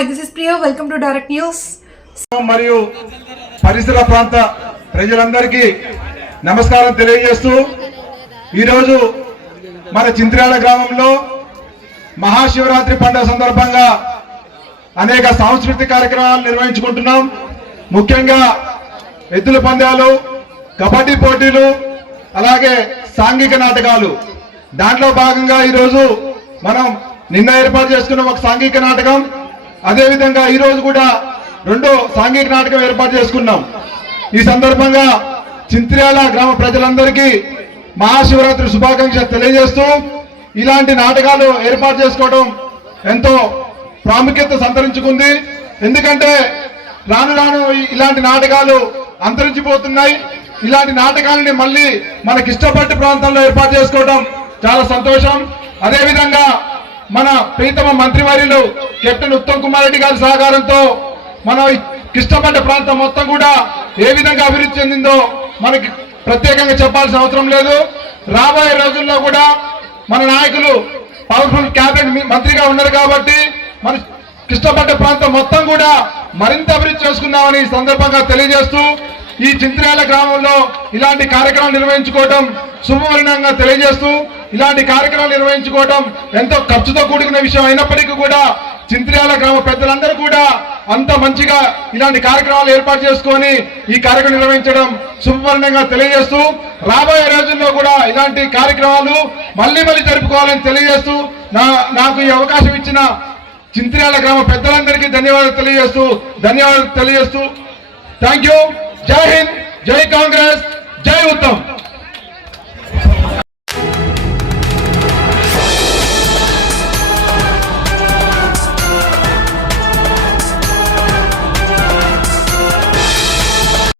Hi, this is Priya. Welcome to Direct News. మరియు పరిసర ప్రాంత ప్రజలందరికీ నమస్కారం తెలియజేస్తూ ఈరోజు మన చింత్రాల గ్రామంలో మహాశివరాత్రి పండుగ సందర్భంగా అనేక సాంస్కృతిక కార్యక్రమాలు నిర్వహించుకుంటున్నాం. ముఖ్యంగా ఎద్దుల పందాలు, కబడ్డీ పోటీలు, అలాగే సాంఘిక నాటకాలు. దాంట్లో భాగంగా ఈరోజు మనం నిన్న ఏర్పాటు చేసుకున్న ఒక సాంఘిక నాటకం, అదేవిధంగా ఈరోజు కూడా రెండో సాంఘిక నాటకం ఏర్పాటు చేసుకున్నాం. ఈ సందర్భంగా చింత్ర్యాల గ్రామ ప్రజలందరికీ మహాశివరాత్రి శుభాకాంక్షలు తెలియజేస్తూ ఇలాంటి నాటకాలు ఏర్పాటు చేసుకోవడం ఎంతో ప్రాముఖ్యత సంతరించుకుంది. ఎందుకంటే రాను రాను ఇలాంటి నాటకాలు అంతరించిపోతున్నాయి. ఇలాంటి నాటకాలని మళ్ళీ మనకి ఇష్టపడ్డ ప్రాంతాల్లో ఏర్పాటు చేసుకోవడం చాలా సంతోషం. అదేవిధంగా మన ప్రీతమ మంత్రివర్యులు కెప్టెన్ ఉత్తమ్ కుమార్ రెడ్డి గారి సహకారంతో మన ఇష్టపడ్డ ప్రాంతం మొత్తం కూడా ఏ విధంగా అభివృద్ధి చెందిందో మనకి ప్రత్యేకంగా చెప్పాల్సిన అవసరం లేదు. రాబోయే రోజుల్లో కూడా మన నాయకులు పవర్ఫుల్ క్యాబినెట్ మంత్రిగా ఉన్నారు కాబట్టి మన ఇష్టపడ్డ ప్రాంతం మొత్తం కూడా మరింత అభివృద్ధి చేసుకున్నామని ఈ సందర్భంగా తెలియజేస్తూ ఈ చింత్ర్యాల గ్రామంలో ఇలాంటి కార్యక్రమాలు నిర్వహించుకోవడం శుభపరిణామంగా తెలియజేస్తూ ఇలాంటి కార్యక్రమాలు నిర్వహించుకోవడం ఎంతో ఖర్చుతో కూడుకున్న విషయం అయినప్పటికీ కూడా చింత్ర్యాల గ్రామ పెద్దలందరూ కూడా అంత మంచిగా ఇలాంటి కార్యక్రమాలు ఏర్పాటు చేసుకొని ఈ కార్యక్రమం నిర్వహించడం శుభపరిణంగా తెలియజేస్తూ రాబోయే రోజుల్లో కూడా ఇలాంటి కార్యక్రమాలు మళ్ళీ జరుపుకోవాలని తెలియజేస్తూ నాకు ఈ అవకాశం ఇచ్చిన చింత్ర్యాల గ్రామ పెద్దలందరికీ ధన్యవాదాలు తెలియజేస్తూ థ్యాంక్ యూ. జై హింద్, జై కాంగ్రెస్.